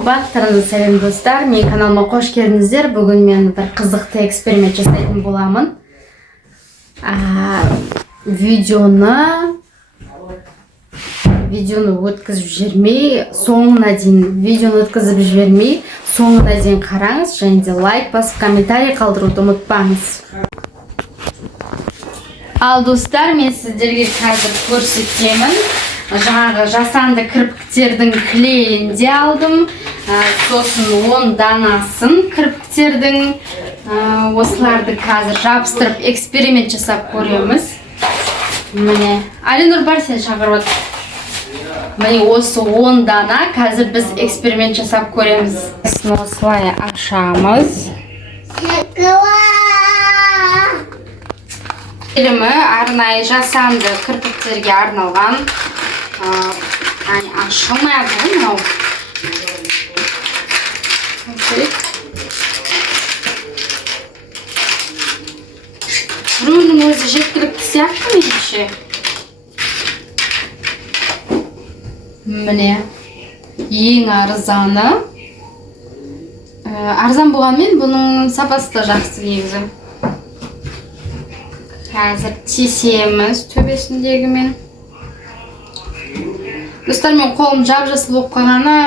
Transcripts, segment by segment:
Барлықтарыңызға сәлем достар, мен каналыма қош келдіңіздер. Бүгін мен бір қызықты эксперимент жасайтын боламын. Видеоны өткізіп жібермей, соңына дейін қараңыз, және де лайк басып комментарий қалдыруды ұмытпаңыз. Ал достар, мен сіздерге қазір көрсетемін. Жаңағы жасанды кірпіктердің клейін де алдым. Сосын 10 данасын кірпіктердің. Осыларды қазір жабыстырып эксперимент жасап көреміз. Міне, Алинур бар, сен шақырып отыр. Міне осы 10 дана қазір біз эксперимент жасап көреміз. Осылай ашамыз. Фильмі арнайы жасанды кірпіктерге арналған. Ашылмайды мынау. Біреуінің өзі жеткілікті сияқты меніңше. Міне, ең арзаны. Арзан болғанмен бұның сапасы да жақсы негізі. Қазір тесеміз төбесіндегі мен. Достар, мен қолым жап-жасыл болып қалғаны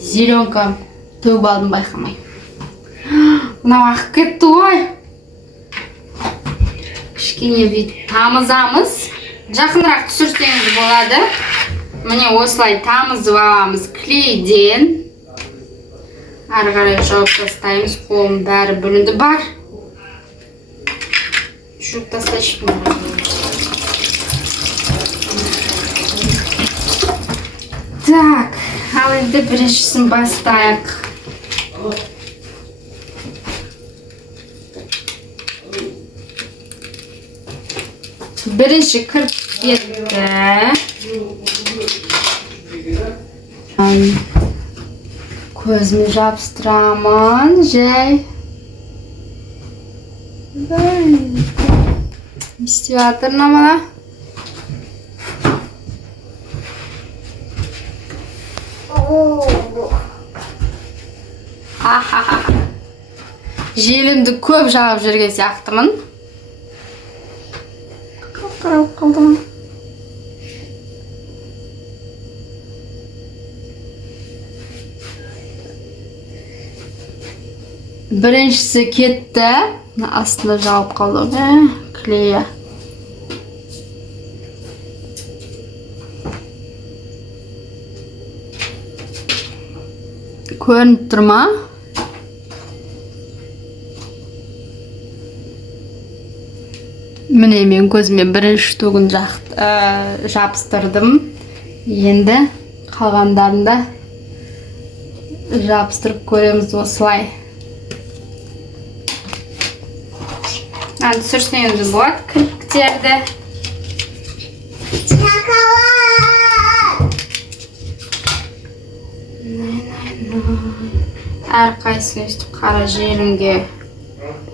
зеленка төгіп алдым байқамай. Мынау ақып кетті ғой. Кішкене бүйтіп тамызамыз. Жақынырақ түсірсеңіз болады. Міне осылай тамызып аламыз клейден. Ары қарай жауып тастаймыз. Қолым бәрі бүлінді бар. Жуып тастайшым. Так, ал енді біріншісін бастайық. Бірінші кіріп кетті. Көзімі жабыстырамын, жай. İstеп жатыр мына. Желімді көп жағып жүрген сияқтымын. Қарап қалдым. Біріншісі кетті. Астында жағып қалдым. Клея. Көрініп тұр ма? Міне мен көзіме бірінші түгін жабыстырдым. Енді қалғандарын да жабыстырып көреміз осылай. Түсірсеңіз болады кірпіктерді. Әр қайсысын өстіп қара желімге,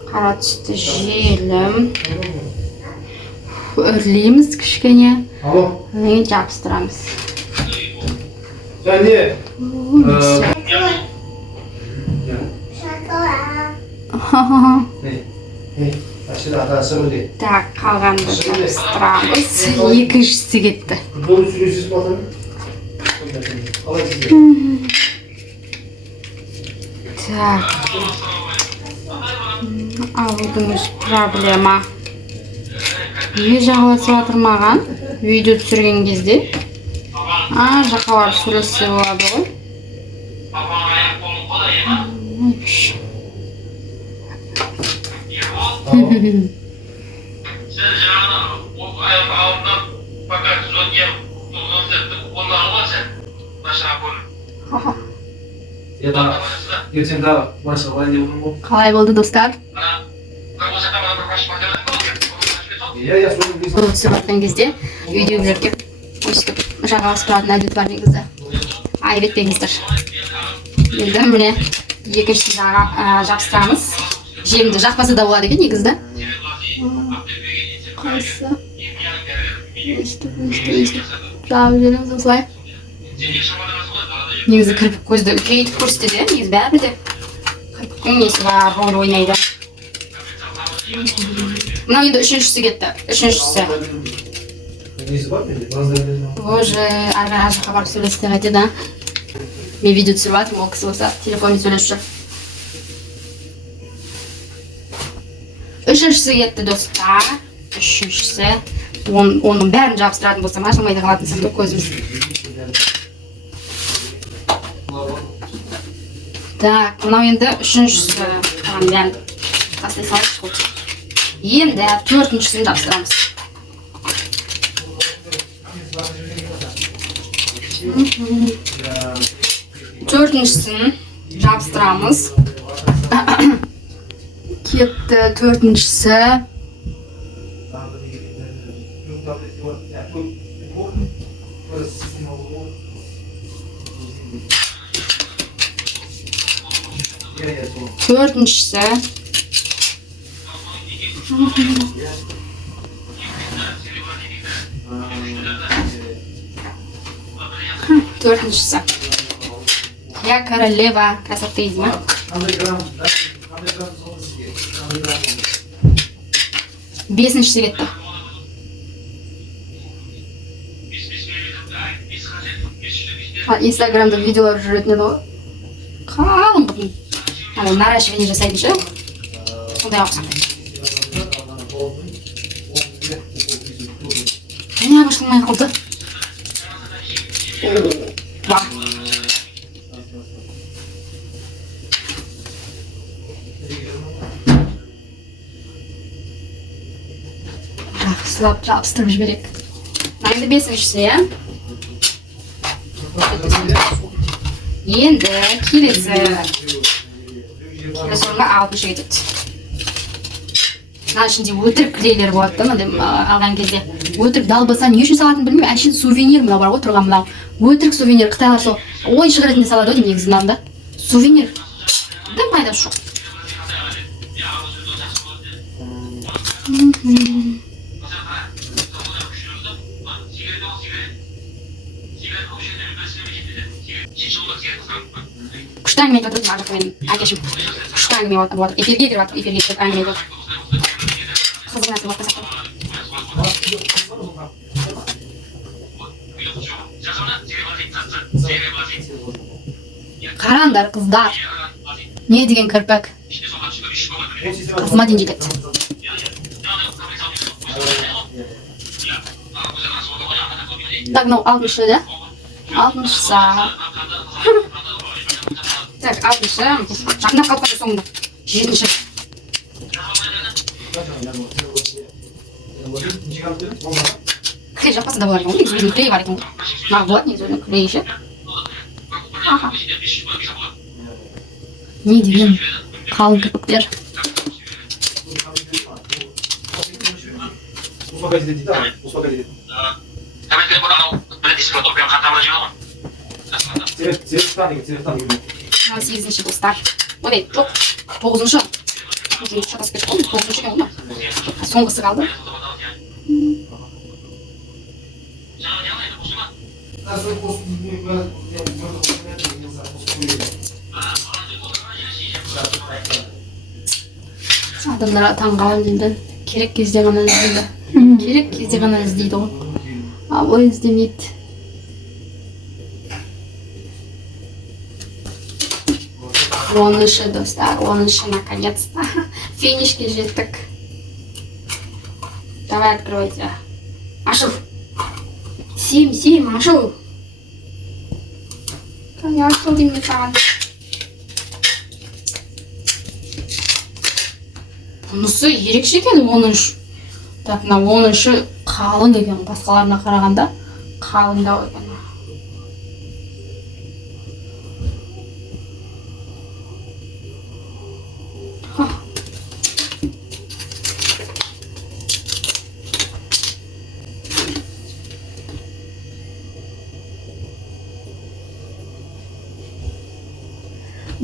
қара түсті желім. Үрлейміз кішкене. Мен жабыстырамыз. Так, қалғанды жабыстырамыз. Екіншісі кетті. Так. Алудың өз проблема. Не жағыласып атырмаған? Видео түсірген кезде. Жаққа барып сөйлессе болады ғой. Қалай болды достар? Түсіп атқан кезде видеолерге өстіп жағаласып тұратын әдет бар негізі. Айып етпеңіздер. Енді міне екіншісін жабыстырамыз. Желімді жақпаса да болады екен негізі. Қайсы? Өстіп жағып жүреміз осылай. Негізі кірпік көзді үлкейтіп көрсетеді, негізі бәрі де кірпіктің несі бар, рөл ойнайды. Мынау енді үшіншісі кетті. Үшіншісі. Уже ары жаққа барып сөйлесті қайтеді, да? Мен видео түсіріп жатырмын, ол кісі болса телефонмен сөйлесіп жүр. Үшіншісі кетті, достар. Үшіншісі. Оның бәрін жабыстыратын болсам, ашылмайды қалатын сияқты көзіміз. Так, мынау енді үшіншісі. Бәрін тастай салайықшы болды. Енді төртіншісін жабыстырамыз. Төртіншісін жабыстырамыз. Кетті төртіншісі. Төртіншісі. Төртіншісі. Я королева красоты, дейді ма? Бесіншісі кетті. Инстаграмда видеолар жүретін еді ғой. Қалың бұтын. Наращивание жасайтын ше. Сондай ұқсамайды. Не башылмай қалды. Ба. Жақсылап жабыстырып жіберек. Енді бесіншісі, иә? Енді келесі орынға алтыншы кетеді. Мына ішінде өтірік клейлер болады да, алған кезде. Өтірік далбаса не үшін салатынын білмеймін. Әшейін сувенир мынау бар ғой, тұрған мынау. Өтірік сувенир, қытайлар сол ойыншық ретінде салады ғой, негізі мынаны да. Сувенир. Да пайдасы жоқ. Күшті әңгіме айтып отырдым, аржақ менің әкешім. Күшті әңгіме айтып отыр. Эфирге кіріп жатыр, эфирге кіріп әңгіме айтып отыр. Қызық нәрсе болып қасақ. Қараңдар, қыздар. Не деген кірпік? Қызыма дейін жетеді. Так, мынау алтыншы, да? Алтыншысы. Так, алтыншы. Жақындап қалып қойды соңында. Жетінші. Клей жақпаса да болады екен ғой. Негізі өзінің клейі бар екен ғой. Маған болады негізі өзінің клейі ше. Аха. Не деген қалың кірпіктер. Сегізінші достар. Одай, жоқ, тоғызыншы. Шатасып кетіп қалдым, тоғызыншы екен ғой ма? Соңғысы қалды. Адамдар таңғалып енді керек кезде ғана іздейді. Керек кезде ғана іздейді ғой. Ал ой іздемейді. Оныншы достар, оныншы наконец-то. Финишке жеттік. Давай откройте. Ашу. 7, ашу. Я ашу деймін саған. Бұнысы ерекше екен 13. Так, мына 13-ші қалың екен, басқаларына қарағанда қалыңдау екен.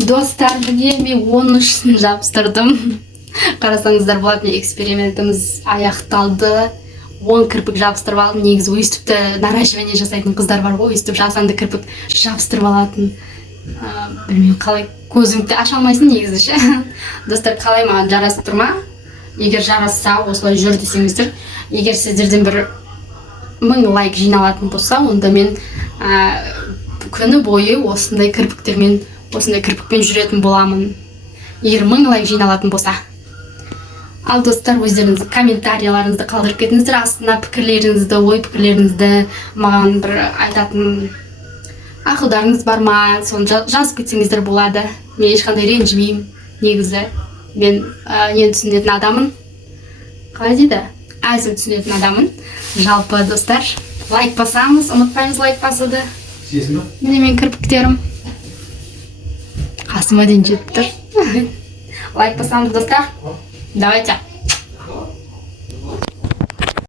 Достар, міне мен 13-шін жабыстырдым. Қарасаңыздар болады, экспериментіміз аяқталды. 10 кірпік жабыстырып алдым. Негізі өйстіпті наращивание жасайтын қыздар бар ғой, өйстіп жасанды кірпік жабыстырып алатын. Білмеймін қалай, көзіңді аша алмайсың негізі ше. Достар, қалай маған жарасып тұр ма? Егер жарасса, осылай жүр десеңіздер, егер сіздерден бір 1000 лайк жиналатын болса, онда мен күні бойы осындай кірпікпен жүретін боламын. Егер 1000 лайк жиналатын болса. Ал достар, өздеріңіз комментарияларыңызды қалдырып кетіңіздер, астына пікірлеріңізді, ой пікірлеріңізді, маған бір айтатын ақылдарыңыз бар ма, соны жазып кетсеңіздер болады. Мен ешқандай ренжімеймін. Негізі мен нені түсінетін адамын. Қалай дейді? Әзіл түсінетін адамын. Жалпы достар, лайк басамыз, ұмытпаймыз лайк басуды. Міне мен кірпіктерім. Қасыма дейін жетіп тұр. Лайк басамыз достар. Давайте.